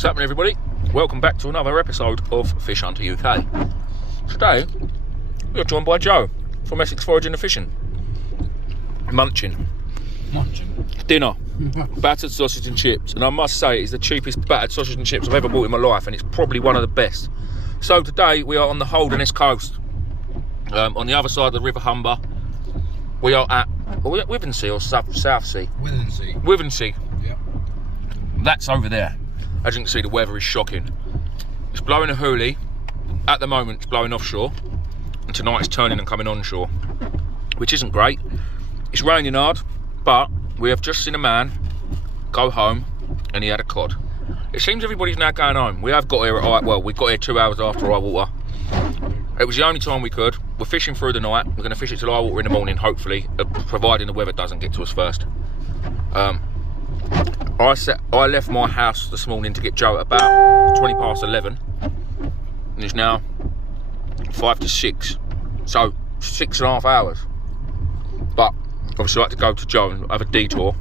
What's happening, everybody? Welcome back to another episode of Fish Hunter UK. Today, we are joined by Joe from Essex Foraging and Fishing. Munching. Dinner. Battered sausage and chips. And I must say, it's the cheapest battered sausage and chips I've ever bought in my life, and it's probably one of the best. So today, we are on the Holderness coast. On the other side of the River Humber. We are at Wivensea or South Sea? Wivensea. Yep. That's over there. As you can see, the weather is shocking. It's blowing a hoolie. At the moment, it's blowing offshore. And tonight it's turning and coming onshore, which isn't great. It's raining hard, but we have just seen a man go home and he had a cod. It seems everybody's now going home. We have got here at, well, we got here 2 hours after high water. It was the only time we could. We're fishing through the night. We're going to fish it till high water in the morning, hopefully, providing the weather doesn't get to us first. I left my house this morning to get Joe at about 20 past 11, and it's now 5 to 6, so 6.5 hours. But obviously I had to go to Joe and have a detour.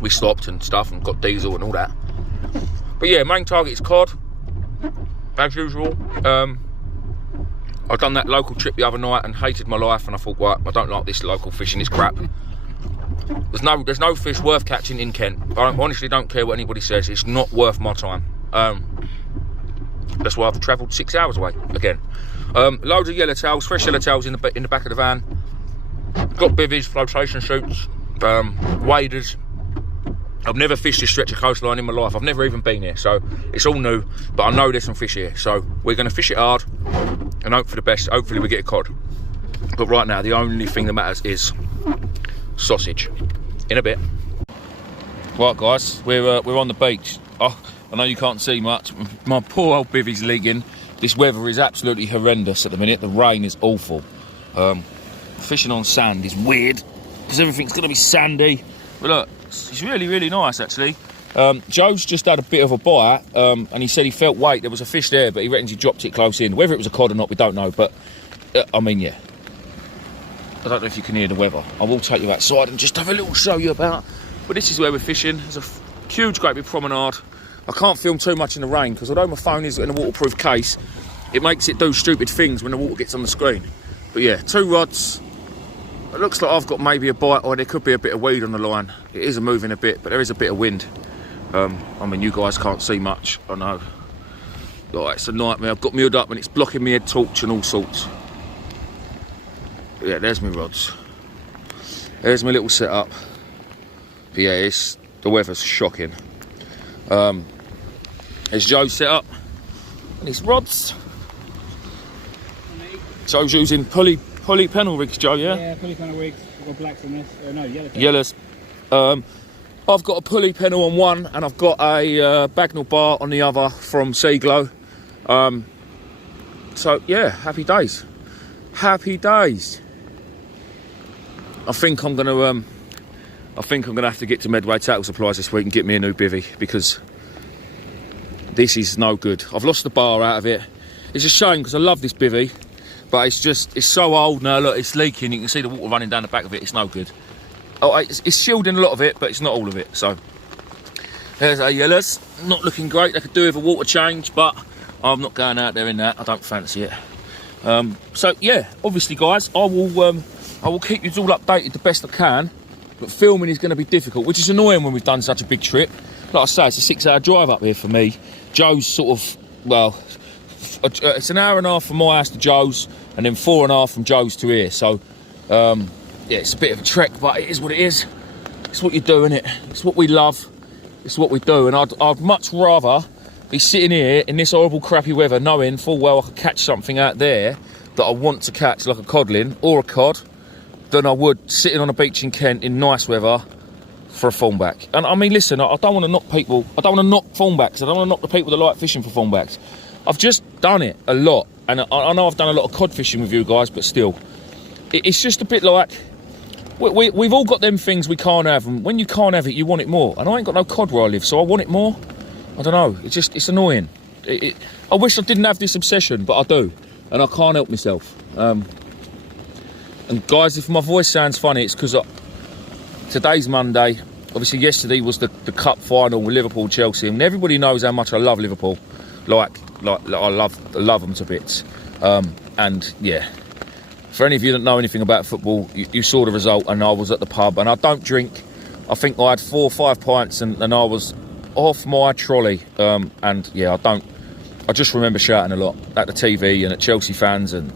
We stopped and stuff and got diesel and all that. But yeah, main target is cod, as usual. I've done that local trip the other night and hated my life, and I thought, right, I don't like this local fishing, it's crap. There's no fish worth catching in Kent. I honestly don't care what anybody says. It's not worth my time. That's why I've travelled 6 hours away again. Loads of yellowtails, fresh yellowtails in the back of the van. Got bivvies, flotation shoots, waders. I've never fished this stretch of coastline in my life. I've never even been here, so it's all new. But I know there's some fish here, so we're going to fish it hard and hope for the best. Hopefully we get a cod. But right now, the only thing that matters is sausage. In a bit. Right, guys, we're on the beach. Oh, I know you can't see much. My poor old bivvy's leaking. This weather is absolutely horrendous at the minute. The rain is awful. Fishing on sand is weird because everything's going to be sandy. But look, it's really, really nice actually. Joe's just had a bit of a bite, and he said he felt weight. There was a fish there, but he reckons he dropped it close in. Whether it was a cod or not, we don't know. But I mean, yeah. I don't know if you can hear the weather. I will take you outside and just have a little show you about. But this is where we're fishing. There's a huge, great big promenade. I can't film too much in the rain because although my phone is in a waterproof case, it makes it do stupid things when the water gets on the screen. But yeah, 2 rods. It looks like I've got maybe a bite, or there could be a bit of weed on the line. It is moving a bit, but there is a bit of wind. I mean, you guys can't see much, I know. Oh, it's a nightmare. I've got mured up and it's blocking me head torch and all sorts. But yeah, there's my rods. There's my little setup. But yeah, the weather's shocking. There's Joe's setup and his rods. Joe's using pulley panel rigs, Joe, yeah? Yeah, pulley panel rigs. I've got blacks on this. No, yellow. Yellows. I've got a pulley panel on one and I've got a Bagnall bar on the other from Seaglow. So yeah, happy days. Happy days. I think I'm gonna have to get to Medway Tackle Supplies this week and get me a new bivvy because this is no good. I've lost the bar out of it. It's a shame because I love this bivvy, but it's so old now. Look, it's leaking. You can see the water running down the back of it. It's no good. Oh, it's shielding a lot of it, but it's not all of it. So there's our yellows. Not looking great. They could do with a water change, but I'm not going out there in that. I don't fancy it. So yeah, obviously, guys, I will keep you all updated the best I can, but filming is going to be difficult, which is annoying when we've done such a big trip. Like I say, it's a 6-hour drive up here for me. Joe's sort of, well, it's an hour and a half from my house to Joe's, and then 4.5 from Joe's to here. So, yeah, it's a bit of a trek, but it is what it is. It's what you do, innit? It's what we love. It's what we do, and I'd much rather be sitting here in this horrible, crappy weather, knowing full well I could catch something out there that I want to catch, like a codlin or a cod, than I would sitting on a beach in Kent in nice weather for a thornback. And I mean, listen, I don't want to knock people. I don't want to knock thornbacks. I don't want to knock the people that like fishing for thornbacks. I've just done it a lot, and I know I've done a lot of cod fishing with you guys, but still, it's just a bit like we've all got them things we can't have, and when you can't have it, you want it more. And I ain't got no cod where I live, so I want it more. I don't know. It's annoying. I wish I didn't have this obsession, but I do, and I can't help myself. And guys, if my voice sounds funny, it's because today's Monday. obviously yesterday was the cup final with Liverpool Chelsea, and everybody knows how much I love Liverpool. Like I love them to bits. And yeah, for any of you that know anything about football, you saw the result, and I was at the pub, and I don't drink. I think I had 4 or 5 pints, and I was off my trolley. And yeah, I just remember shouting a lot at the TV and at Chelsea fans, and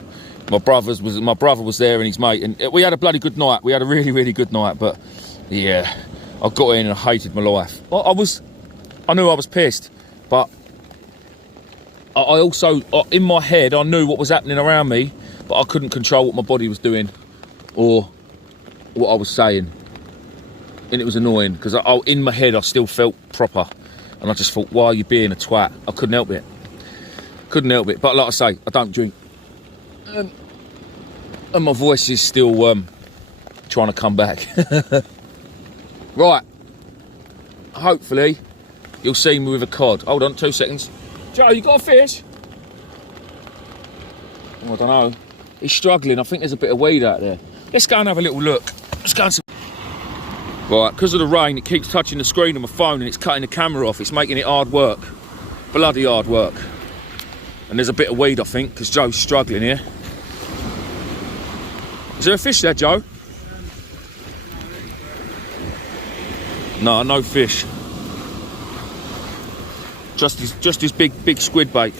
my brother was there and his mate, and we had a bloody good night. We had a really, really good night. But yeah, I got in and I hated my life. I knew I was pissed, but I also, in my head, I knew what was happening around me, but I couldn't control what my body was doing or what I was saying. And it was annoying because in my head I still felt proper, and I just thought, why are you being a twat? I couldn't help it. But like I say, I don't drink, and my voice is still trying to come back. Right, hopefully you'll see me with a cod. Hold on 2 seconds. Joe, you got a fish? Oh, I don't know. He's struggling. I think there's a bit of weed out there. Let's go and have a little look. Let's go and see. Right, because of the rain, it keeps touching the screen on my phone and it's cutting the camera off. It's making it hard work. Bloody hard work. And there's a bit of weed, I think, because Joe's struggling here. Is there a fish there, Joe? No fish. Just his big squid bait.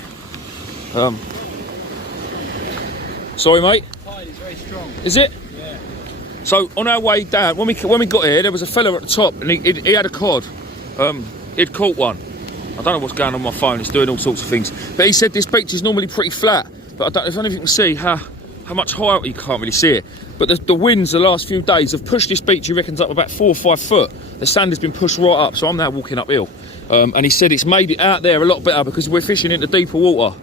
Sorry, mate. Tide is very strong. Is it? Yeah. So on our way down, when we got here, there was a fella at the top, and he had a cod. He'd caught one. I don't know what's going on my phone. It's doing all sorts of things. But he said this beach is normally pretty flat, but I don't know if you can see how much higher. You can't really see it. But the winds the last few days have pushed this beach, he reckons, up about 4 or 5 foot. The sand has been pushed right up, so I'm now walking uphill. And he said it's made it out there a lot better because we're fishing into deeper water.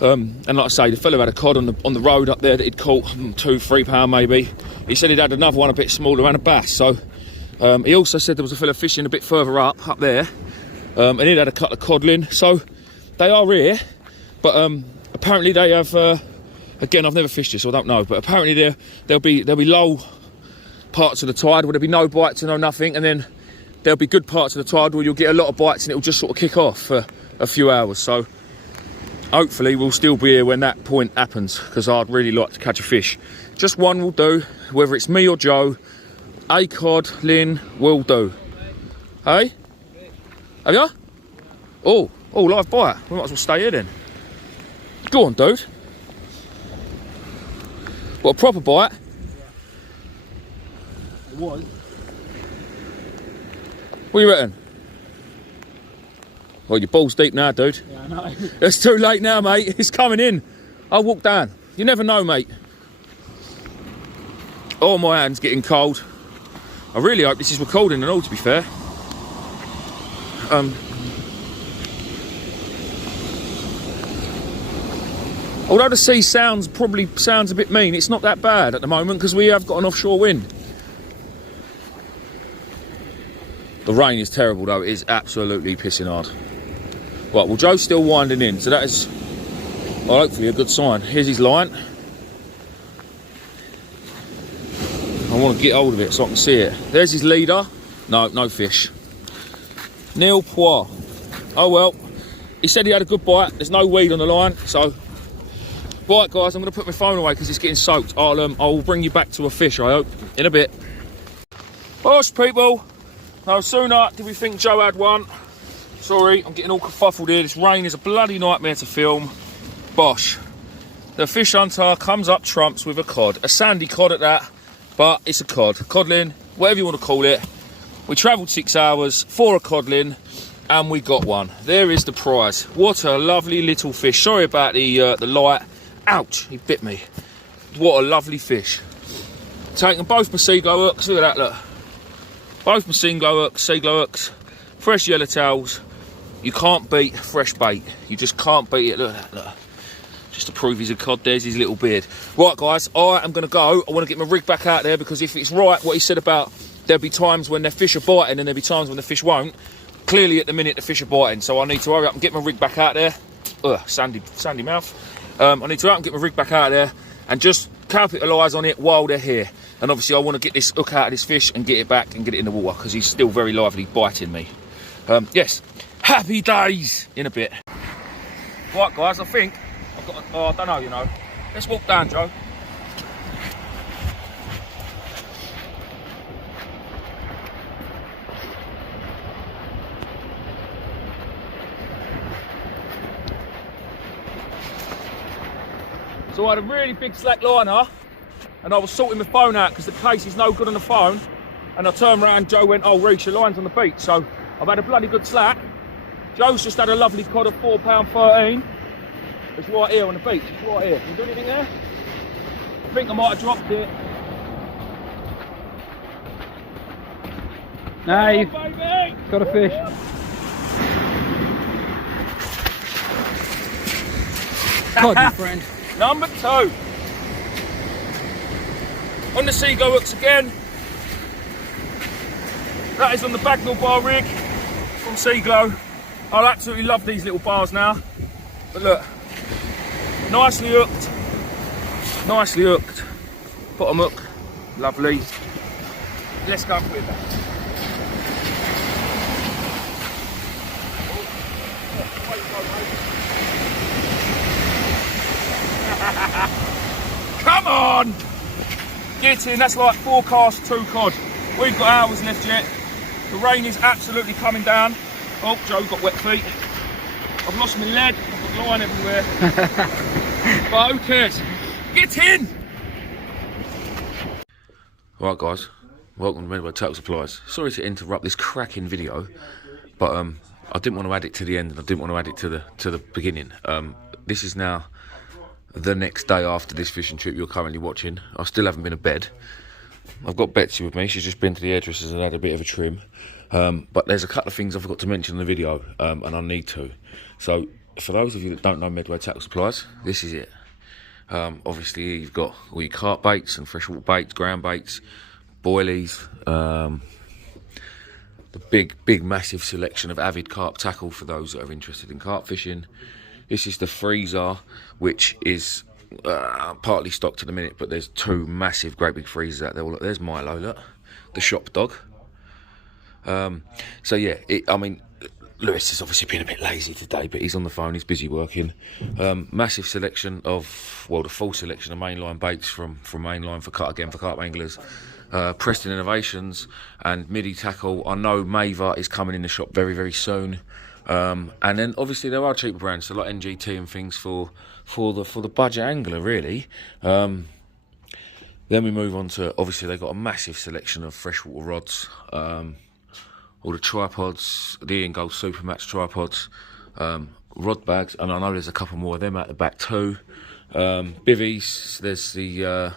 And like I say, the fella had a cod on the road up there that he'd caught, £2-3 pound maybe. He said he'd had another one a bit smaller and a bass. So he also said there was a fella fishing a bit further up there, and he'd had a couple of codling. So they are here, but apparently they have. Again, I've never fished this, so I don't know. But apparently there'll be low parts of the tide where there'll be no bites and no nothing, and then there'll be good parts of the tide where you'll get a lot of bites and it'll just sort of kick off for a few hours. So hopefully we'll still be here when that point happens, because I'd really like to catch a fish. Just one will do, whether it's me or Joe. A cod, Lynn, will do. Hey? Have you? Oh, live bite. We might as well stay here then. Go on, dude. What, a proper bite? It was. What do you reckon? Well, your ball's deep now, dude. Yeah, I know. It's too late now, mate. It's coming in. I'll walk down. You never know, mate. Oh, my hand's getting cold. I really hope this is recording and all, to be fair. Although the sea probably sounds a bit mean, it's not that bad at the moment because we have got an offshore wind. The rain is terrible though, it is absolutely pissing hard. Right, well, Joe's still winding in, so that is, well, hopefully a good sign. Here's his line. I want to get hold of it so I can see it. There's his leader. No fish. Neil Poir. Oh well, he said he had a good bite. There's no weed on the line, so. Right, guys, I'm going to put my phone away because it's getting soaked. I'll bring you back to a fish, I hope, in a bit. Bosh, people. No sooner did we think Joe had one. Sorry, I'm getting all kerfuffled here. This rain is a bloody nightmare to film. Bosh. The fish hunter comes up trumps with a cod. A sandy cod at that, but it's a cod. Codling, whatever you want to call it. We travelled 6 hours for a codling, and we got one. There is the prize. What a lovely little fish. Sorry about the light. Ouch, he bit me. What a lovely fish. Taking both my sea glow hooks, look at that, look. Both my sea glow hooks, fresh yellow tails. You can't beat fresh bait. You just can't beat it, look at that, look. Just to prove he's a cod, there's his little beard. Right, guys, I am going to go. I want to get my rig back out there because if it's right, what he said about there'll be times when the fish are biting and there'll be times when the fish won't. Clearly, at the minute, the fish are biting, so I need to hurry up and get my rig back out there. Ugh, sandy mouth. I need to hurry up and get my rig back out there and just capitalise on it while they're here. And obviously I want to get this hook out of this fish and get it back and get it in the water because he's still very lively biting me. Yes, happy days in a bit. Right guys, I think I've got, I don't know, you know. Let's walk down, Joe. So I had a really big slack liner and I was sorting my phone out because the case is no good on the phone. And I turned around, Joe went, oh Reece, your line's on the beach. So I've had a bloody good slack. Joe's just had a lovely cod of £4.13. It's right here on the beach, it's right here. Can you do anything there? I think I might have dropped it. No, you've baby! got a fish. Cod, my friend. Number 2. On the Seagull hooks again. That is on the Bagnall bar rig from Seaglow. I absolutely love these little bars now. But look, nicely hooked. Nicely hooked. Bottom hook, lovely. Let's go with that. Come on! Get in, that's like 4 casts, 2 cod. We've got hours left yet. The rain is absolutely coming down. Oh, Joe's got wet feet. I've lost my lead, I've got line everywhere. But who cares? Get in! Right guys, welcome to Medway Tackle Supplies. Sorry to interrupt this cracking video, but I didn't want to add it to the end and I didn't want to add it to the beginning. This is now the next day after this fishing trip you're currently watching. I still haven't been to bed. I've got Betsy with me, she's just been to the hairdressers and had a bit of a trim. But there's a couple of things I forgot to mention in the video, and I need to. So, for those of you that don't know Medway Tackle Supplies, this is it. Obviously, you've got all your carp baits and freshwater baits, ground baits, boilies, the big, massive selection of avid carp tackle for those that are interested in carp fishing. This is the freezer, which is partly stocked at the minute, but there's 2 massive, great big freezers out there. Look, there's Milo, look, the shop dog. So yeah, I mean, Lewis has obviously been a bit lazy today, but he's on the phone, he's busy working. Massive selection of, well, the full selection of mainline baits from mainline for carp anglers. Preston Innovations and MIDI tackle. I know Maver is coming in the shop very, very soon. And then obviously there are cheaper brands, so like NGT and things for the budget angler, really. Then we move on to, obviously they've got a massive selection of freshwater rods, all the tripods, the Ian Gold Supermax tripods, rod bags, and I know there's a couple more of them at the back too. Bivvies, there's the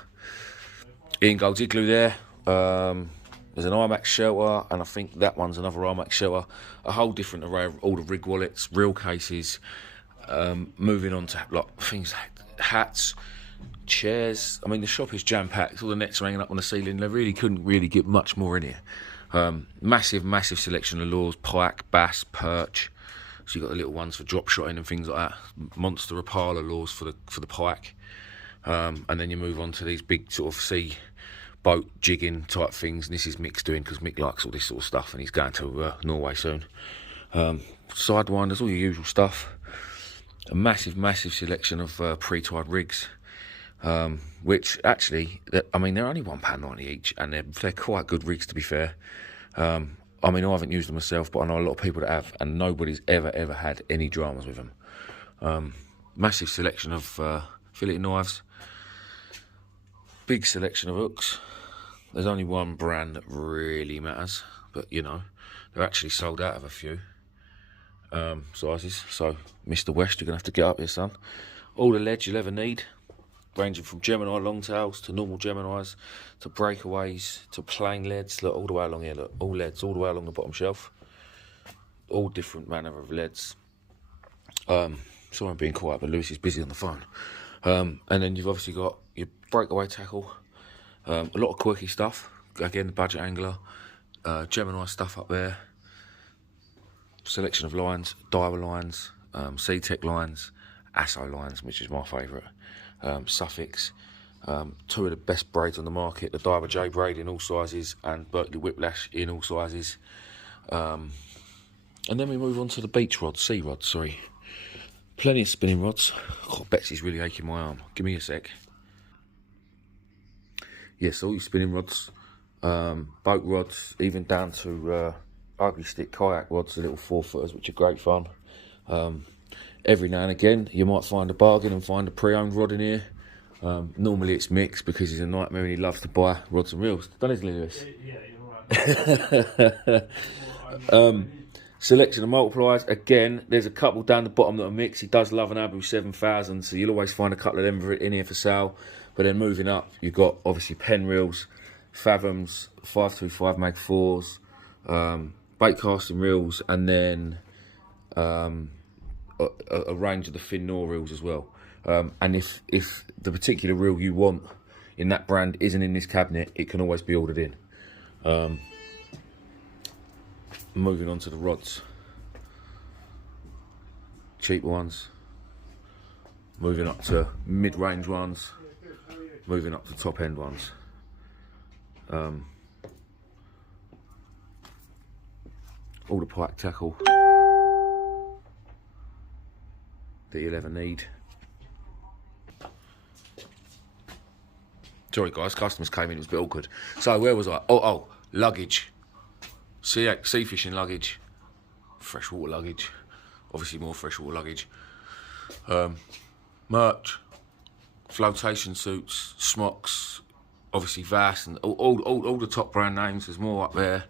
Ian Gold's Igloo there. There's an IMAX shelter, and I think that one's another IMAX shelter. A whole different array of all the rig wallets, reel cases. Moving on to like things like hats, chairs. I mean, the shop is jam-packed. All the nets are hanging up on the ceiling. They really couldn't really get much more in here. Massive selection of lures, pike, bass, perch. So you've got the little ones for drop shotting and things like that. Monster Rapala lures for the pike. And then you move on to these big sort of sea boat jigging type things. And this is Mick's doing because Mick likes all this sort of stuff and he's going to Norway soon. Sidewinders, all your usual stuff. A massive selection of pre-tied rigs. Which actually, I mean, they're only £1.90 each, and they're quite good rigs, to be fair. I mean, I haven't used them myself, but I know a lot of people that have, and nobody's ever had any dramas with them. Massive selection of fillet knives, big selection of hooks. There's only one brand that really matters, but you know, they're actually sold out of a few sizes. So, Mr. West, you're gonna have to get up here, son. All the leads you'll ever need, ranging from Gemini longtails to normal Geminis to breakaways to plain leads. Look, all the way along here, look, all leads all the way along the bottom shelf. All different manner of leads. Sorry I'm being quiet, but Lewis is busy on the phone. And then you've obviously got your breakaway tackle, a lot of quirky stuff. Again, the budget angler, Gemini stuff up there. Selection of lines, diver lines, C-Tech lines, Asso lines, which is my favourite. Suffix, Two of the best braids on the market, the Diver J braid in all sizes and Berkeley Whiplash in all sizes. And then we move on to the beach rods, sea rods, sorry. Plenty of spinning rods. God, Betsy's really aching my arm. Give me a sec. Yes, all your spinning rods, boat rods, even down to ugly stick kayak rods, the little 4-footers, which are great fun. Every now and again, you might find a bargain and find a pre-owned rod in here. Normally it's mixed because he's a nightmare and he loves to buy rods and reels. Don't he, Lewis? Yeah, you're right. Selection of multipliers. Again, there's a couple down the bottom that are mixed. He does love an Abu 7000, so you'll always find a couple of them in here for sale. But then moving up, you've got obviously pen reels, fathoms, 525 mag 4s, bait casting reels, and then a range of the fin Nor reels as well. And if the particular reel you want in that brand isn't in this cabinet, it can always be ordered in. Moving on to the rods. Cheaper ones. Moving up to mid-range ones. Moving up to top-end ones. All the pike tackle that you'll ever need. Sorry guys, customers came in, it was a bit awkward. So where was I? Oh, luggage. Sea fishing luggage. Freshwater luggage. Obviously more freshwater luggage. Merch. Flotation suits, smocks, obviously Vass, and all the top brand names. There's more up there.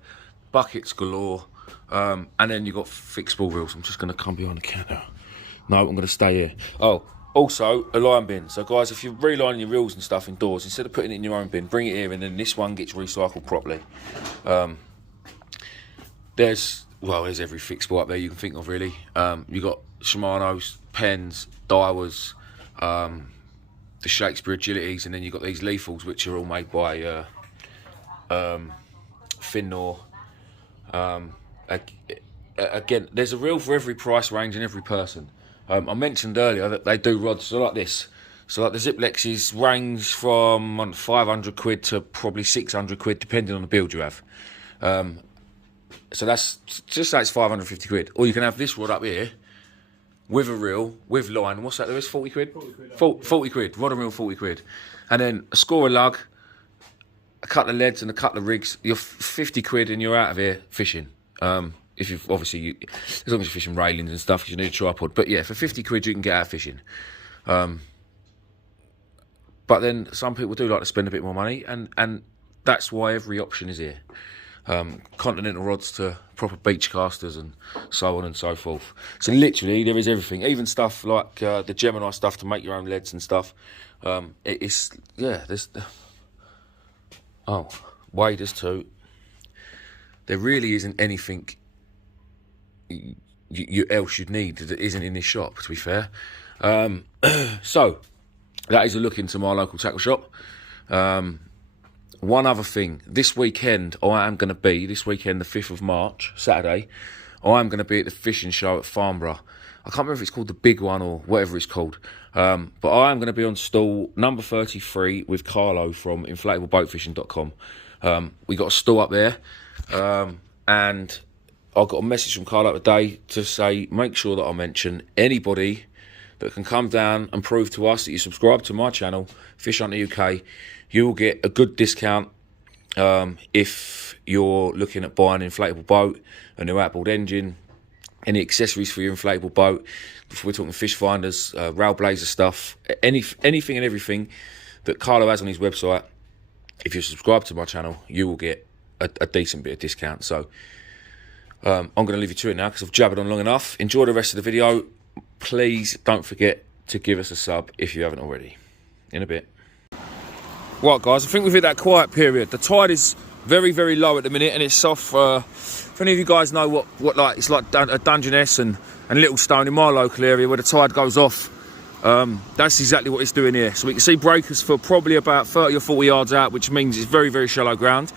Buckets galore. And then you've got fixed ball reels. I'm just going to come behind the counter. No, I'm going to stay here. Oh, also a line bin. So guys, if you're relining your reels and stuff indoors, instead of putting it in your own bin, bring it here and then this one gets recycled properly. There's every fixed ball up there you can think of really. You've got Shimano's, Pens, Daiwas, the Shakespeare Agilities, and then you've got these Lethals, which are all made by Fin Nor. Again, there's a reel for every price range and every person. I mentioned earlier that they do rods like this. So like the Ziplexes range from 500 quid to probably 600 quid, depending on the build you have. So that's just say it's 550 quid. Or you can have this rod up here with a reel, with line. What's that? There is 40 quid? 40 quid. Rod and reel, 40 quid. And then a score of lug, a couple of leads and a couple of rigs. You're 50 quid and you're out of here fishing. If you've obviously, as long as you're fishing railings and stuff, you need a tripod. But yeah, for 50 quid you can get out fishing. But then some people do like to spend a bit more money, and that's why every option is here. Continental rods to proper beach casters and so on and so forth. So literally there is everything, even stuff like the Gemini stuff to make your own leads and stuff. There's waders too. There really isn't anything else you'd need that isn't in this shop, to be fair. So that is a look into my local tackle shop. One other thing, this weekend, the 5th of March, Saturday, I am going to be at the fishing show at Farnborough. I can't remember if it's called the big one or whatever it's called. But I am going to be on stall number 33 with Carlo from inflatableBoatFishing.com. We got a stall up there, and I got a message from Carlo today to say, make sure that I mention anybody that can come down and prove to us that you subscribe to my channel, Fish Hunter UK. You will get a good discount if you're looking at buying an inflatable boat, a new outboard engine, any accessories for your inflatable boat. If we're talking fish finders, rail blazer stuff, anything and everything that Carlo has on his website. If you subscribe to my channel, you will get a decent bit of discount. So I'm going to leave you to it now because I've jabbered on long enough. Enjoy the rest of the video. Please don't forget to give us a sub if you haven't already. In a bit. Right guys, I think we've hit that quiet period. The tide is very, very low at the minute and it's off. If any of you guys know what like it's like a Dungeness and Littlestone in my local area where the tide goes off, that's exactly what it's doing here. So we can see breakers for probably about 30 or 40 yards out, which means it's very, very shallow ground.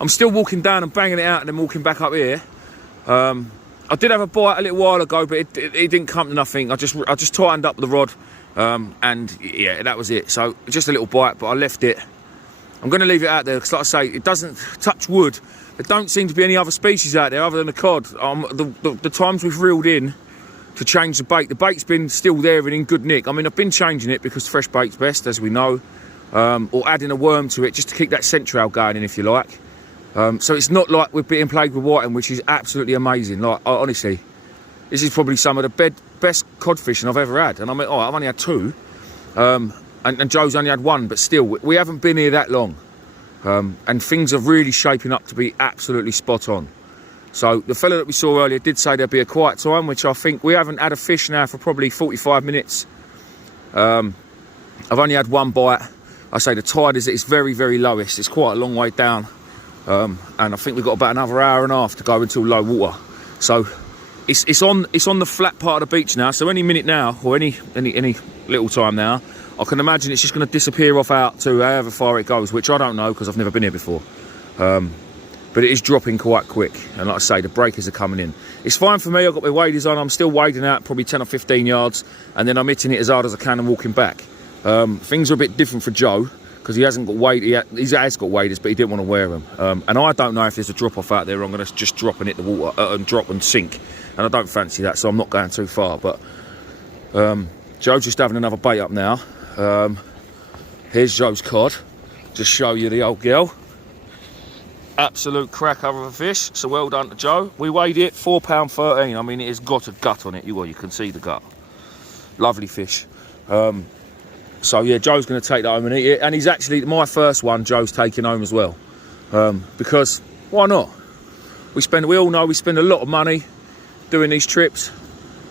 I'm still walking down and banging it out and then walking back up here. I did have a bite a little while ago, but it didn't come to nothing. I just tightened up the rod And yeah, that was it. So just a little bite, but I left it. I'm going to leave it out there because, like I say, it doesn't touch wood. There don't seem to be any other species out there other than the cod. The times we've reeled in to change the bait's been still there and in good nick. I mean, I've been changing it because fresh bait's best, as we know, or adding a worm to it just to keep that scent trail going in, if you like. So it's not like we're being plagued with whiting, which is absolutely amazing. Like, honestly, this is probably some of the best cod fishing I've ever had. And I mean, I've only had 2, and Joe's only had 1, but still, we haven't been here that long. And things are really shaping up to be absolutely spot on. So the fella that we saw earlier did say there'd be a quiet time, which I think we haven't had a fish now for probably 45 minutes. I've only had 1 bite. I say the tide is at its very, very lowest. It's quite a long way down. And I think we've got about another hour and a half to go until low water. So it's on the flat part of the beach now. So any minute now, or any little time now, I can imagine it's just going to disappear off out to however far it goes, which I don't know because I've never been here before. But it is dropping quite quick, and like I say, the breakers are coming in. It's fine for me. I've got my waders on. I'm still wading out probably 10 or 15 yards, and then I'm hitting it as hard as I can and walking back. Things are a bit different for Joe because he hasn't got waders. He has got waders, but he didn't want to wear them. And I don't know if there's a drop off out there. I'm going to just drop and hit the water and drop and sink, and I don't fancy that, so I'm not going too far. But Joe's just having another bait up now. Here's Joe's cod. Just show you the old girl. Absolute cracker of a fish. So well done to Joe. We weighed it £4.13. I mean, it has got a gut on it. You can see the gut. Lovely fish. So yeah, Joe's going to take that home and eat it. And he's actually my first one. Joe's taking home as well. Because why not? We all know we spend a lot of money doing these trips.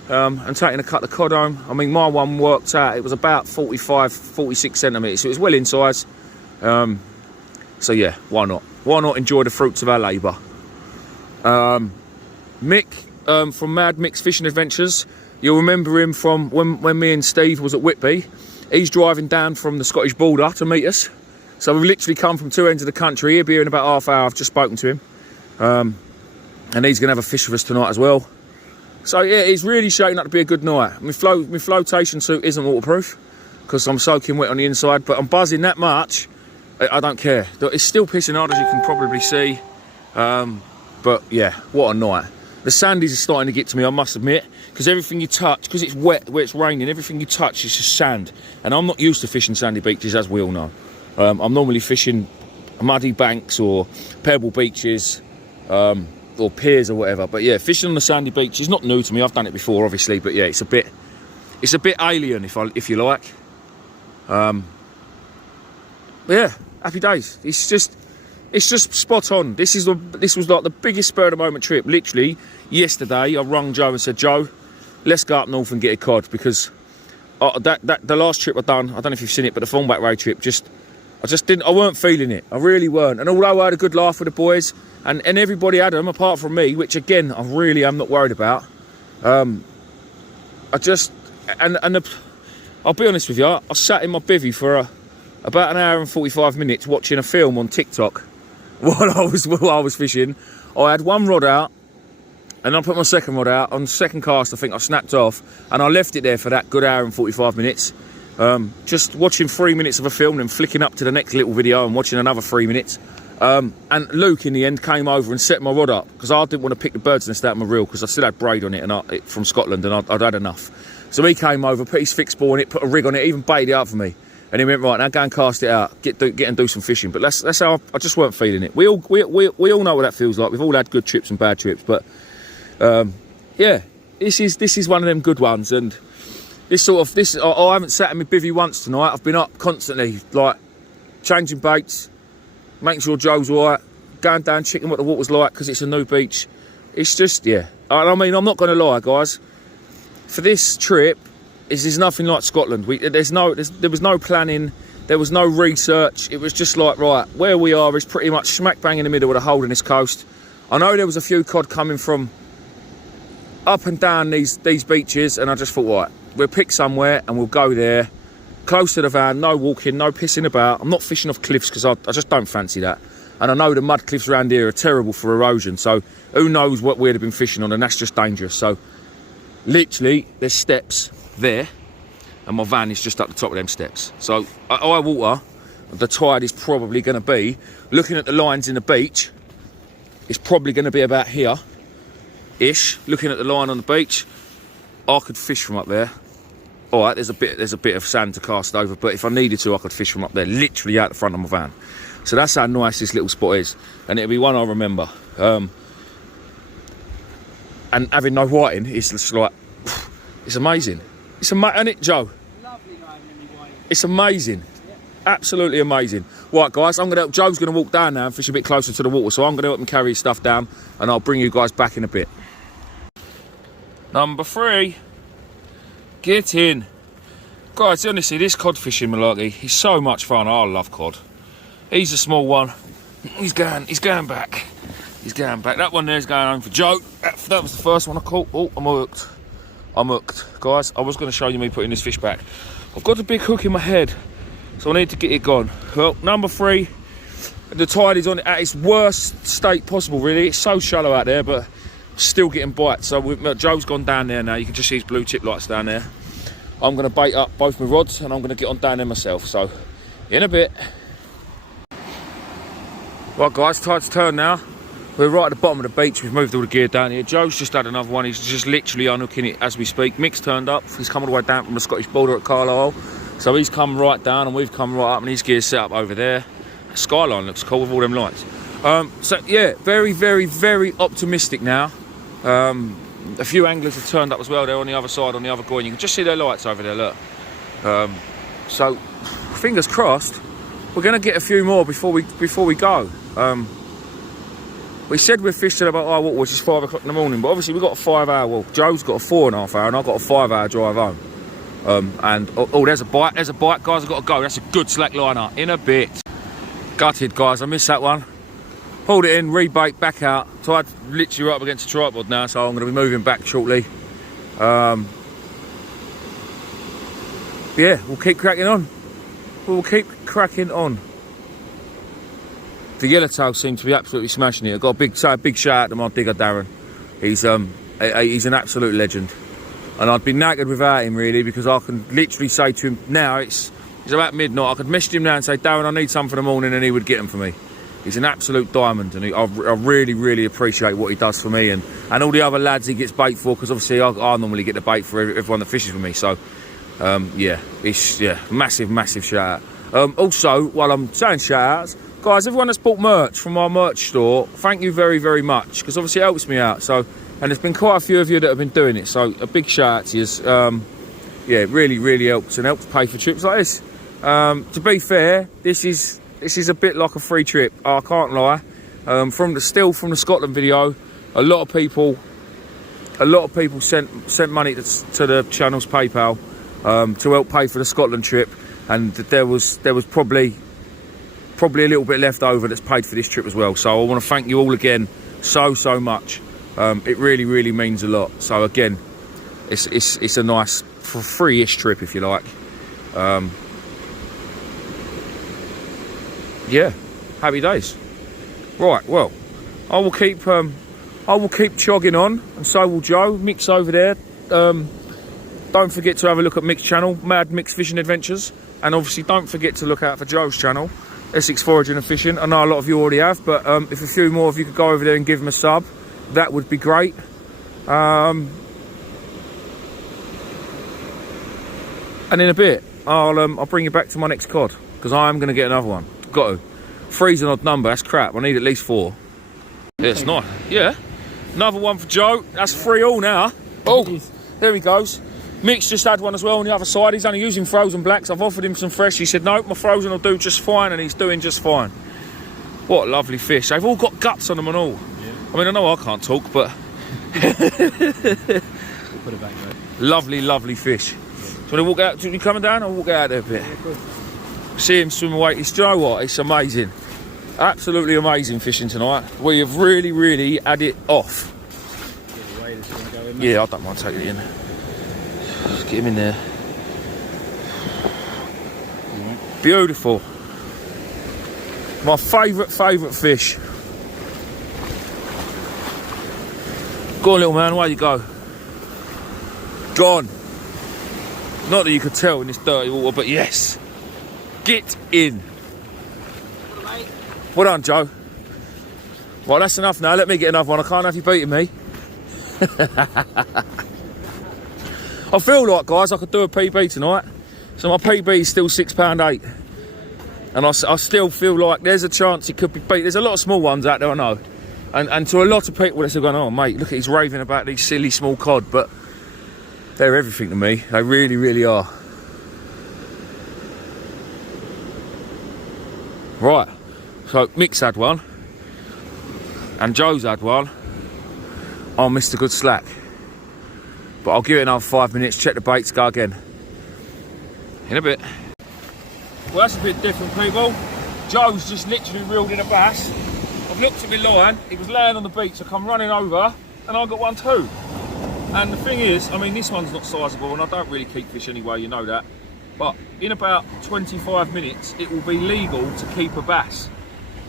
And taking a cut of cod home. I mean, my one worked out, it was about 46 centimetres, so it was well in size. So yeah, why not? Why not enjoy the fruits of our labour? Mick from Mad Mick's Fishing Adventures, you'll remember him from when me and Steve was at Whitby. He's driving down from the Scottish border to meet us. So we've literally come from 2 ends of the country. He'll be here in about half hour. I've just spoken to him. And he's going to have a fish with us tonight as well. So yeah, it's really shaping up to be a good night. My flotation suit isn't waterproof because I'm soaking wet on the inside, but I'm buzzing that much, I don't care. It's still pissing hard, as you can probably see. But yeah, what a night. The sandies are starting to get to me, I must admit, because everything you touch, because it's wet where it's raining, everything you touch is just sand. And I'm not used to fishing sandy beaches, as we all know. I'm normally fishing muddy banks or pebble beaches, or piers or whatever. But yeah, fishing on the sandy beach is not new to me. I've done it before, obviously, but yeah, it's a bit alien, if you like. But yeah, happy days. It's just spot on. This was like the biggest spur of the moment trip. Literally yesterday, I rung Joe and said, Joe, let's go up north and get a cod, because the last trip I don't know if you've seen it, but the Thornback Road trip, I weren't feeling it. I really weren't. And although I had a good laugh with the boys, and everybody had them apart from me, which again I really am not worried about. I'll be honest with you, I sat in my bivvy for about an hour and 45 minutes watching a film on TikTok while I was fishing. I had one rod out, and I put my second rod out. On the second cast, I think I snapped off, and I left it there for that good hour and 45 minutes. Just watching 3 minutes of a film and flicking up to the next little video and watching another 3 minutes. And Luke in the end came over and set my rod up because I didn't want to pick the bird's nest out of my reel because I still had braid on it and from Scotland, and I'd had enough. So he came over, put his fixed ball on it, put a rig on it, even baited it up for me. And he went, right, now go and cast it out, get and do some fishing. But that's how I just weren't feeling it. We all know what that feels like. We've all had good trips and bad trips, but yeah, this is one of them good ones. And I haven't sat in my bivvy once tonight. I've been up constantly, like changing baits, making sure Joe's all right, going down, checking what the water's like because it's a new beach. It's just, yeah. I mean, I'm not going to lie, guys. For this trip, there's nothing like Scotland. There was no planning, there was no research. It was just like, right, where we are is pretty much smack bang in the middle of the Holderness coast. I know there was a few cod coming from up and down these beaches, and I just thought, right, we'll pick somewhere and we'll go there. Close to the van, no walking, no pissing about. I'm not fishing off cliffs because I just don't fancy that. And I know the mud cliffs around here are terrible for erosion, so who knows what we'd have been fishing on, and that's just dangerous. So literally, there's steps there. and my van is just up the top of them steps. So at high water, the tide is probably going to be, looking at the lines in the beach, it's probably going to be about here-ish. Looking at the line on the beach, I could fish from up there. All right, there's a bit of sand to cast over, but if I needed to, I could fish from up there, literally out the front of my van. So that's how nice this little spot is, and it'll be one I remember. And having no whiting, it's just like, it's amazing. It's amazing, isn't it, Joe? Lovely not having any whiting. It's amazing. Yeah. Absolutely amazing. Right, guys, Joe's going to walk down now and fish a bit closer to the water, so I'm going to help him carry his stuff down, and I'll bring you guys back in a bit. Number 3. Get in. Guys, honestly, this cod fishing malarkey is so much fun. I love cod. He's a small one. He's going back. He's going back. That one there's going home for Joe. That was the first one I caught. Oh, I'm hooked. I'm hooked. Guys, I was going to show you me putting this fish back. I've got a big hook in my head, so I need to get it gone. Well, number 3, the tide is on at its worst state possible, really. It's so shallow out there, but still getting bites. So Joe's gone down there now. You can just see his blue chip lights down there. I'm going to bait up both my rods, and I'm going to get on down there myself. So, in a bit. Right, guys, tide's turned now. We're right at the bottom of the beach. We've moved all the gear down here. Joe's just had another one. He's just literally unhooking it as we speak. Mick's turned up. He's come all the way down from the Scottish border at Carlisle. So he's come right down, and we've come right up, and his gear's set up over there. The skyline looks cool with all them lights. So, yeah, very, very, very optimistic now. A few anglers have turned up as well. They're on the other side, on the other groin. You can just see their lights over there, look. So, fingers crossed, we're going to get a few more before we go. We said we've fished at about high water, which is 5 o'clock in the morning, but obviously we've got a 5-hour, well, Joe's got a 4.5 hour, and I've got a 5-hour drive home. There's a bite, guys, I've got to go. That's a good slack liner, in a bit. Gutted, guys, I missed that one. Pulled it in, rebait, back out. Tide's literally right up against the tripod now, so I'm going to be moving back shortly. Yeah, we'll keep cracking on. We'll keep cracking on. The yellowtail seems to be absolutely smashing it. I've got a big shout out to my digger Darren. He's an absolute legend, and I'd be knackered without him really, because I can literally say to him now, it's about midnight. I could message him now and say, Darren, I need some for the morning, and he would get them for me. He's an absolute diamond, and I really, really appreciate what he does for me, and all the other lads he gets bait for, because obviously I normally get the bait for everyone that fishes with me. So massive shout out. Also, while I'm saying shout outs, guys, everyone that's bought merch from our merch store, thank you very, very much, because obviously it helps me out. So, and there's been quite a few of you that have been doing it, so a big shout out to you. Yeah, it really, really helps, and helps pay for trips like this. To be fair, this is a bit like a free trip. I can't lie. From the Scotland video, a lot of people sent money to the channel's PayPal to help pay for the Scotland trip, and there was probably a little bit left over that's paid for this trip as well. So I want to thank you all again so much. It really, really means a lot. So again, it's a nice free-ish trip, if you like. Yeah, happy days. Right, well, I will keep chogging on, and so will Joe. Mick's over there. Don't forget to have a look at Mick's channel, Mad Mick's Fishing Adventures, and obviously don't forget to look out for Joe's channel, Essex Foraging and Fishing. I know a lot of you already have, but if a few more of you could go over there and give him a sub, that would be great. And in a bit, I'll bring you back to my next cod, because I am going to get another one. Got to. 3's an odd number, that's crap. I need at least 4. Yeah, it's nice. Yeah. Another one for Joe. That's 3 all now. Oh, there he goes. Mick's just had one as well on the other side. He's only using frozen blacks. I've offered him some fresh. He said, no, my frozen will do just fine, and he's doing just fine. What a lovely fish. They've all got guts on them and all. Yeah. I mean, I know I can't talk, but... We'll put it back, mate. Lovely fish. Yeah. So you walk out, you coming down? I'll walk out there a bit. Yeah, See him swim away. Do you know what? It's amazing. Absolutely amazing fishing tonight. We have really, really had it off. Get away, does you want to go in, yeah, I don't mind taking it in. Let's get him in there. Beautiful. My favourite fish. Go on, little man, away you go. Gone. Not that you could tell in this dirty water, but yes. Get in. Well done, Joe. Right, that's enough now. Let me get another one. I can't have you beating me. I feel like, guys, I could do a PB tonight. So my PB is still £6.8. And I still feel like there's a chance it could be beat. There's a lot of small ones out there, I know. And to a lot of people, they're still going, oh, mate, look at he's raving about these silly small cod. But they're everything to me. They really, really are. Right. So Mick's had one. And Joe's had one. I missed a good slack. But I'll give it another 5 minutes, check the baits, go again. In a bit. Well, that's a bit different, people. Joe's just literally reeled in a bass. I've looked at my line, it was laying on the beach, I come running over, and I got one too. And the thing is, I mean, this one's not sizable, and I don't really keep fish anyway, you know that. But in about 25 minutes, it will be legal to keep a bass.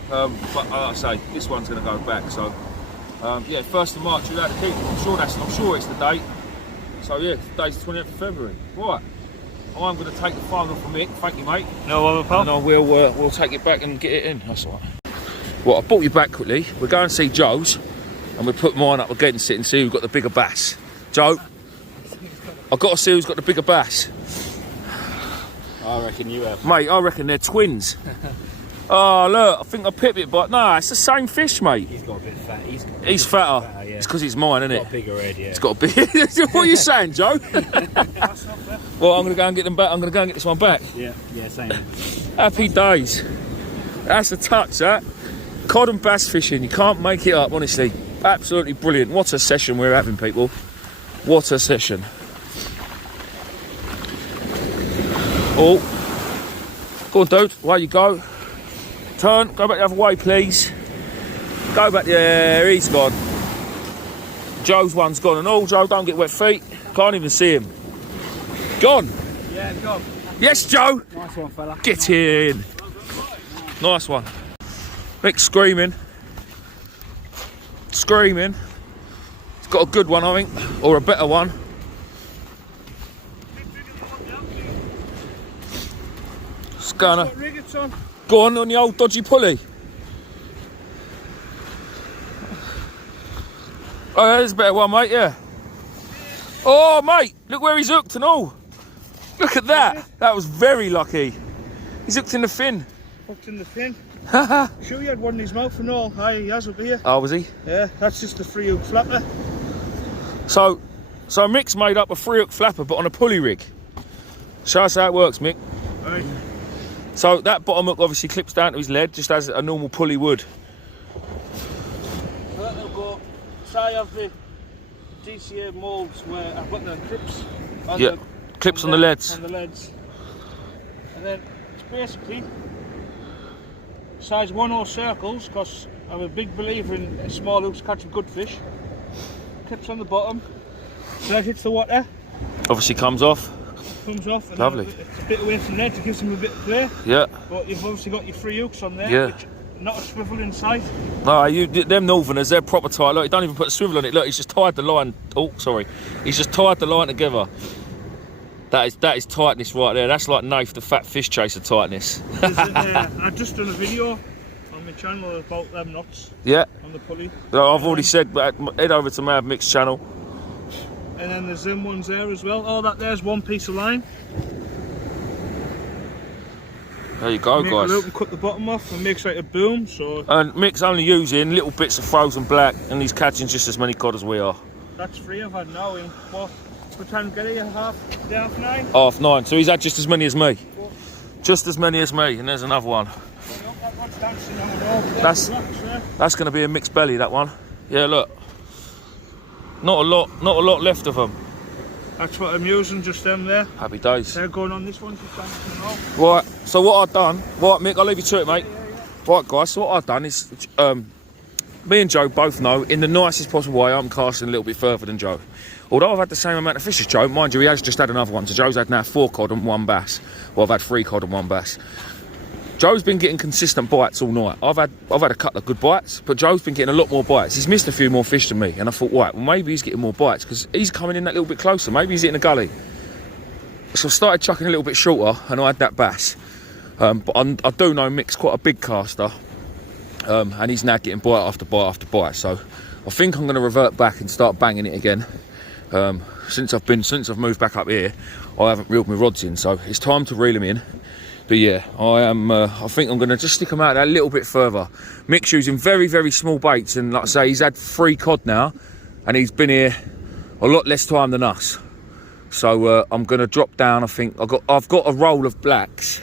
But like I say, this one's going to go back. So, yeah, 1st of March, you're allowed to keep it. I'm sure it's the date. So yeah, today's the 20th of February. Right, I'm going to take the phone off from Mick. Thank you, mate. No other pal. And I will. We'll take it back and get it in. That's all right. Well, I brought you back quickly. We're going to see Joe's, and we'll put mine up against it and see who's got the bigger bass. Joe, I've got to see who's got the bigger bass. I reckon you have. Mate, I reckon they're twins. Oh, look, I think I pipped it, but no, it's the same fish, mate. He's got a bit fat. He's fatter. Yeah. It's because he's mine, isn't it? He's got a bigger head, yeah. It's got a big... What are you saying, Joe? Well, I'm going to go and get them back. I'm going to go and get this one back. Yeah, same. Happy days. That's a touch, that. Cod and bass fishing, you can't make it up, honestly. Absolutely brilliant. What a session we're having, people. What a session. Oh. Go on, dude. Away you go. Turn. Go back the other way, please. Go back there. He's gone. Joe's one's gone and all. Joe, don't get wet feet. Can't even see him. Gone. Yeah, gone. Yes, Joe. Nice one, fella. Get in. Nice one. Mick's screaming. Screaming. He's got a good one, I think. Or a better one. Scanner. Go on the old dodgy pulley. Oh, there's a better one, mate, yeah. Oh, mate, look where he's hooked and all. Look at that. That was very lucky. He's hooked in the fin. Hooked in the fin. Sure, he had one in his mouth and all. Aye, he has up here. Oh, was he? Yeah, that's just a 3-hook flapper. So Mick's made up a 3-hook flapper, but on a pulley rig. Show us how it works, Mick. Right. So that bottom hook obviously clips down to his lead, just as a normal pulley would. So that'll go. So I have the DCA moulds where I've got the clips. On Yeah, clips on the leads. On the leads. And then it's basically size 1/0 circles, because I'm a big believer in small hooks catching good fish. Clips on the bottom. So that hits the water. Obviously comes off. Comes off. And Lovely. It's a bit away from the edge, it gives them a bit of play. Yeah. But you've obviously got your 3 hooks on there. Yeah. Which, not a swivel inside. No, them Northerners, they're proper tight. Look, he don't even put a swivel on it. Look, he's just tied the line. Oh, sorry. He's just tied the line together. That is tightness right there. That's like Nath, the fat fish chaser tightness. I've just done a video on my channel about them knots. Yeah. On the pulley. I've already said, head over to Mad Mix channel. And then there's them ones there as well. All that there's one piece of line. There you go, Make guys. it out and cut the bottom off and makes like a boom. So And Mick's only using little bits of frozen black, and he's catching just as many cod as we are. that's 3 I've had now. In what time get here? Half 9. 9:30. So he's had just as many as me. Just as many as me. And there's another one. That's going to be a mixed belly, that one. Yeah, look. Not a lot left of them. That's what I'm using, just them there. Happy days. They're going on this one, just dancing and all. Right, so what I've done, right, Mick, I'll leave you to it, mate. Yeah. Right, guys, so what I've done is, me and Joe both know, in the nicest possible way, I'm casting a little bit further than Joe. Although I've had the same amount of fish as Joe, mind you, he has just had another one. So Joe's had now 4 cod and 1 bass. Well, I've had 3 cod and 1 bass. Joe's been getting consistent bites all night. I've had a couple of good bites, but Joe's been getting a lot more bites. He's missed a few more fish than me, and I thought, right, well, maybe he's getting more bites because he's coming in that little bit closer. Maybe he's hitting a gully. So I started chucking a little bit shorter, and I had that bass. But I do know Mick's quite a big caster, and he's now getting bite after bite after bite. So I think I'm going to revert back and start banging it again. Since I've moved back up here, I haven't reeled my rods in, so it's time to reel them in. But yeah, I think I'm going to just stick them out there a little bit further. Mick's using very, very small baits, and like I say, he's had 3 cod now, and he's been here a lot less time than us. So I'm going to drop down. I think I've got a roll of blacks.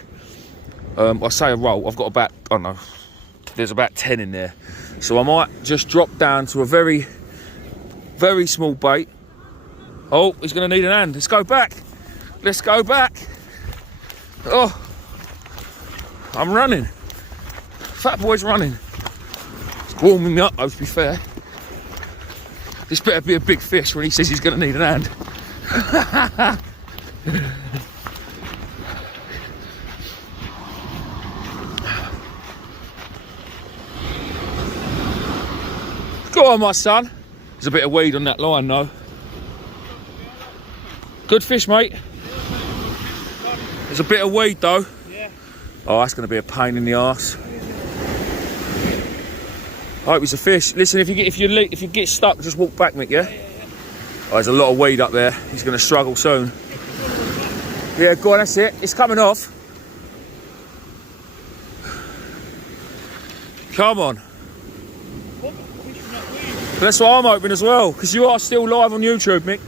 I say a roll. I've got about, I don't know, there's about 10 in there. So I might just drop down to a very, very small bait. Oh, he's going to need an hand. Let's go back. Let's go back. Oh. I'm running. Fat boy's running. It's warming me up though, to be fair. This better be a big fish when he says he's going to need an hand. Go on, my son. There's a bit of weed on that line though. Good fish, mate. There's a bit of weed though. Oh, that's going to be a pain in the arse. I hope it's a fish. Listen, if you get stuck, just walk back, Mick. Yeah. Oh, there's a lot of weed up there. He's going to struggle soon. Yeah, go on. That's it. It's coming off. Come on. That's what I'm hoping as well, because you are still live on YouTube, Mick.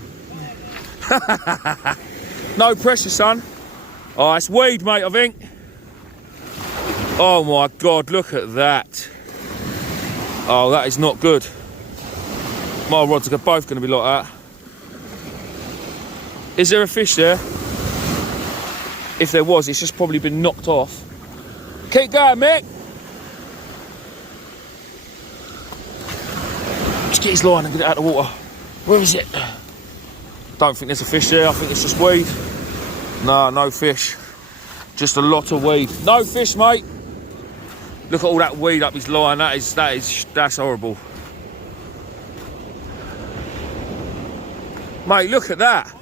No pressure, son. Oh, it's weed, mate. I think. Oh my God, look at that. Oh, that is not good. My rods are both going to be like that. Is there a fish there? If there was, it's just probably been knocked off. Keep going, Mick. Just get his line and get it out of the water. Where is it? Don't think there's a fish there. I think it's just weed. No, no fish. Just a lot of weed. No fish, mate. Look at all that weed up his line. That's horrible. Mate, look at that.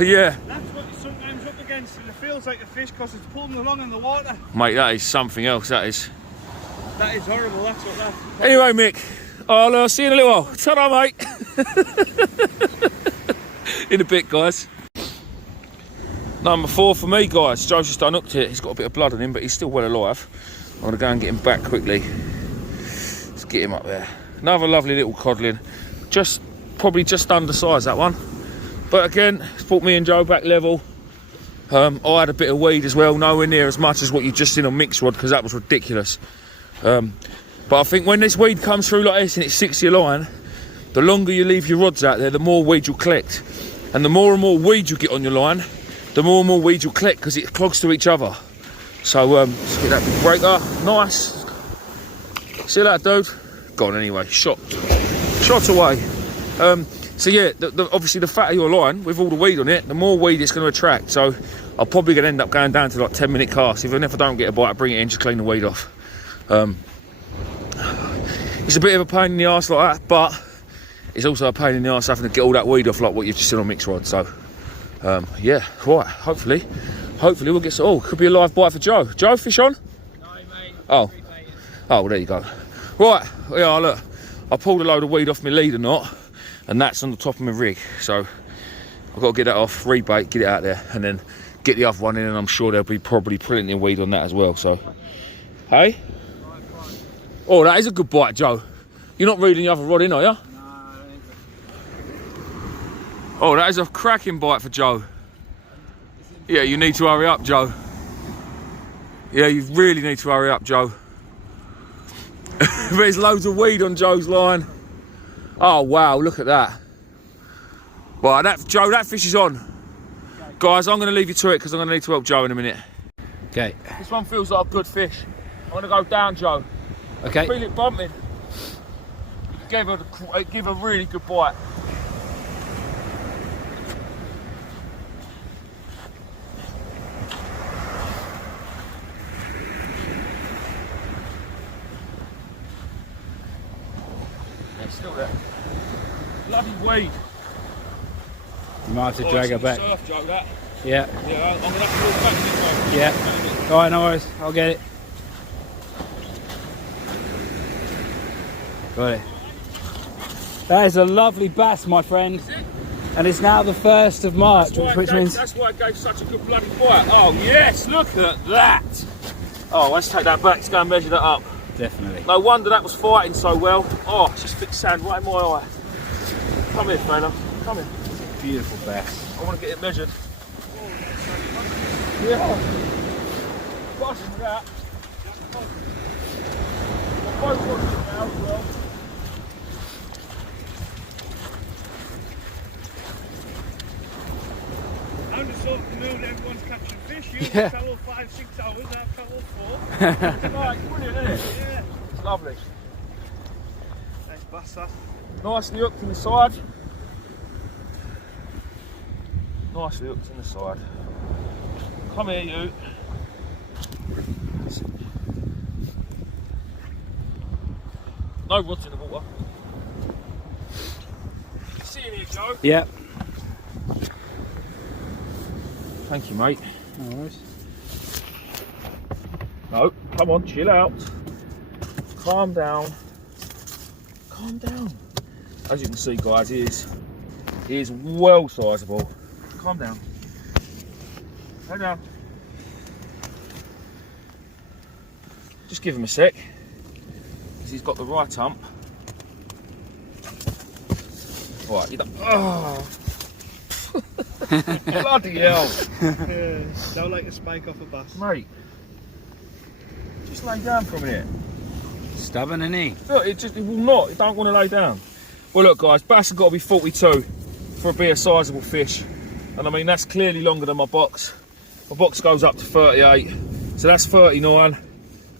Yeah. That's what you're sometimes up against, and it feels like a fish because it's pulling along in the water. Mate, that is something else, that is. That is horrible, that's what that is. Anyway, Mick, I'll see you in a little while. Ta-da, mate. In a bit, guys. Number 4 for me, guys. Joe's just unhooked it. He's got a bit of blood on him, but he's still well alive. I'm going to go and get him back quickly. Let's get him up there. Another lovely little codling. Probably just undersized, that one. But again, it's brought me and Joe back level. I had a bit of weed as well, nowhere near as much as what you've just seen on Mick's rod, because that was ridiculous. But I think when this weed comes through like this and it sticks to your line, the longer you leave your rods out there, the more weed you'll collect. And the more and more weed you get on your line, the more and more weed you'll collect, because it clogs to each other. So let's get that big breaker. Nice. See that, dude? Gone anyway. Shot away. So yeah, obviously the fatter your line with all the weed on it, the more weed it's going to attract. So I'm probably going to end up going down to like 10-minute casts. Even if I don't get a bite, I bring it in, just clean the weed off. It's a bit of a pain in the arse like that, but it's also a pain in the arse having to get all that weed off like what you've just seen on Mick's rod. So yeah, right. Hopefully we'll get some. Oh, could be a live bite for Joe. Joe, fish on? No, mate. Oh, well, there you go. Right, yeah, look, I pulled a load of weed off my leader knot, and that's on the top of my rig. So I've got to get that off, rebait, get it out there, and then get the other one in, and I'm sure there'll be probably plenty of weed on that as well. So, hey? Oh, that is a good bite, Joe. You're not reeling the other rod in, are you? No, I don't think so. Oh, that is a cracking bite for Joe. Yeah, you need to hurry up, Joe. Yeah, you really need to hurry up, Joe. There's loads of weed on Joe's line. Oh, wow, look at that. Right, Joe, that fish is on. Okay. Guys, I'm going to leave you to it because I'm going to need to help Joe in a minute. Okay. This one feels like a good fish. I'm going to go down, Joe. Okay. Feel it bumping. Give a really good bite. Yeah, still there. Bloody weed. might have to drag her back. Surf joke, that. Yeah. Yeah, I'm gonna have to walk back this way. Yeah. Alright, no worries. I'll get it. Got it. That is a lovely bass, my friend. And it's now the 1st of March, which means... That's why it gave such a good bloody bite. Oh, yes, look at that. Oh, let's take that back. Let's go and measure that up. Definitely. No wonder that was fighting so well. Oh, it's just thick sand right in my eye. Come here, fella. Come here. Beautiful bass. I want to get it measured. Yeah. Gosh, look at that. Both watching now as well. I'm the sort of canoe that everyone's catching fish. You Yeah. travel 5-6 hours, I travel 4. Tonight, brilliant, isn't it? Yeah. It's lovely. Nice bass, that. Nicely hooked in the side. Nicely hooked in the side. Come here, you. No rods in the water. See you here, Joe. Yeah. Thank you, mate. No worries. No, come on, chill out. Calm down. Calm down. As you can see, guys, he is well sizable. Calm down. Go down. Just give him a sec, because he's got the right hump. All right, you don't. Oh. Bloody hell. Yeah. Don't like a spike off a bass. Mate, just lay down for a minute. Stubborn, isn't he? Look, it will not. It don't want to lay down. Well, look, guys, bass have got to be 42 for it to be a sizable fish. And I mean, that's clearly longer than my box. My box goes up to 38, so that's 39.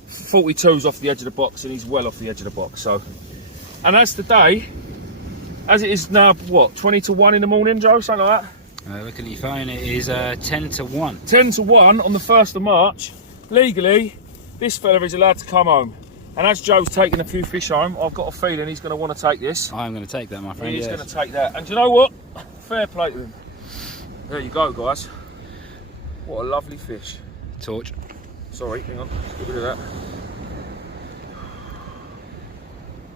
42's off the edge of the box, and he's well off the edge of the box. So, and that's the day, as it is now, what, 20 to 1 in the morning, Joe, something like that? Look at your phone, it is 10 to 1. 10 to 1 on the 1st of March. Legally, this fella is allowed to come home. And as Joe's taking a few fish home, I've got a feeling he's going to want to take this. I'm going to take that, my friend. He's yes. going to take that. And do you know what? Fair play to him. There you go, guys. What a lovely fish. Torch. Sorry, hang on. Let's get rid of that.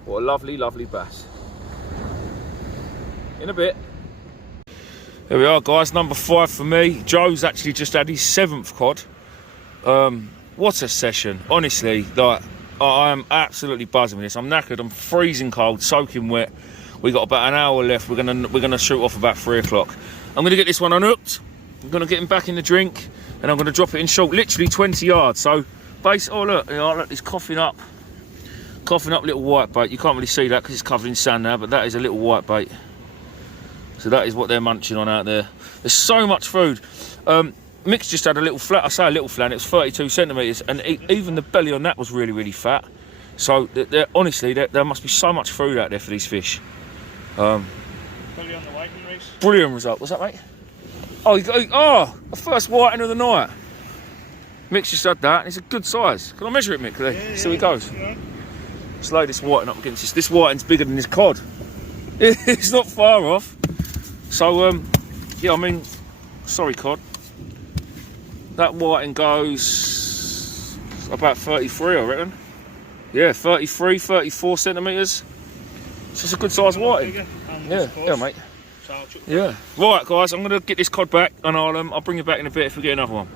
What a lovely, lovely bass. In a bit. There we are, guys. Number 5 for me. Joe's actually just had his 7th cod. What a session. Honestly, like, I am absolutely buzzing with this. I'm knackered. I'm freezing cold, soaking wet. We got about an hour left. We're gonna shoot off about 3 o'clock. I'm gonna get this one unhooked. I'm gonna get him back in the drink, and I'm gonna drop it in short, literally 20 yards. So, oh look, he's coughing up little white bait. You can't really see that because it's covered in sand now, but that is a little white bait. So that is what they're munching on out there. There's so much food. Mick's just had a little flat. I say a little flat. It was 32 centimetres, and even the belly on that was really, really fat. So honestly, there must be so much food out there for these fish. Belly on the whiting race. Brilliant result. What's that, mate? Oh, the first whiting of the night. Mick's just had that, and it's a good size. Can I measure it, Mick? Yeah, See how he goes. Yeah. Let's load this whiting up against this. This whiting's bigger than his cod. It's not far off. So, yeah, I mean, sorry, cod. That whiting goes about 33, I reckon. Yeah, 33, 34 centimetres. So it's a good size whiting. Yeah, mate. So Yeah. Right, guys, I'm going to get this cod back, and I'll bring you back in a bit if we get another one.